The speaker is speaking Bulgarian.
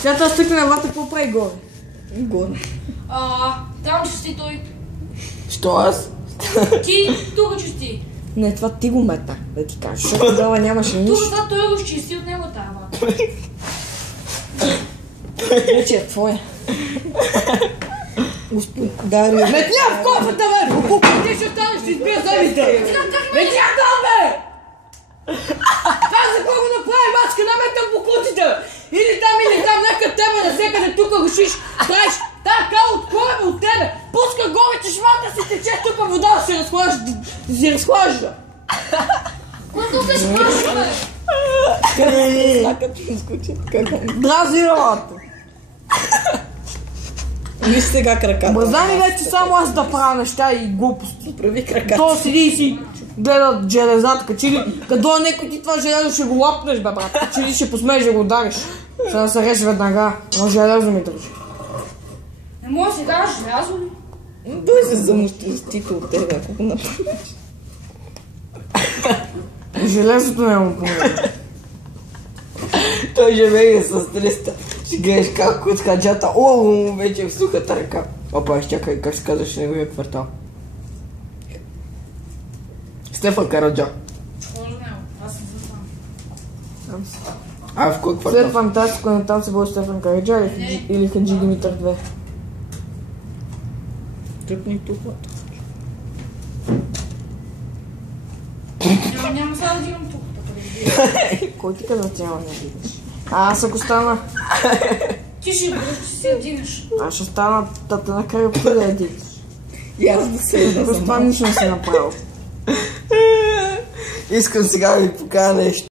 Сега тази стъклена вата какво прави горе? Горе. Там чисти той. Що аз? Ти тук чисти. Не, това ти го мета, да ти кажа, защото тогава нямаше нищо. Това той го изчисти от него тази вата. Вече е твоя. Господари. Метня в кофата, бе! Ти ще останеш, ще избия зъбите! Метня там, бе! Каза какво го направи, мачка, наметам букутите! Или там, нека тебе насекъде тук рушиш, правиш тая кал от кореба от тебе! Пуска горе, че шмата си тече тук вода, да си разхлажда! Което те спрашва, бе? Слакът ми скучи. Дрази работа! Виж сега краката. Бързани вече само аз да правя неща и глупости. Прави краката. То седи и си гледа железата, качили, като е некой ти това железо ще го лапнеш, бе, брат. Качили ще посмееш да го удариш. Ще да се режи веднага, но железо ми държи. Не може сега желязо ли? Той се замущестито от тебе, ако го направиш. Железото не му помага. Той живее с 300. Ще гледаш как от хаджата, му вече в сухата ръка. Опа, чакай, как се казваш неговия квартал? Стефан Караджа. Хора него, аз съм за това. А в кой квартал? След фантастико на там се бъде Стефан Караджа или Хаджи Димитър 2. Тръпни тук. Няма сега да дигам тук. Кой ти казва, че няма да видиш? Аз ако стана... Ти ще бъдеш, че си я дигаш. Аз ще стана тата на края преди да я дигаш. И аз да се една Просто това нищо не си направил. Искам сега да ви покажа нещо.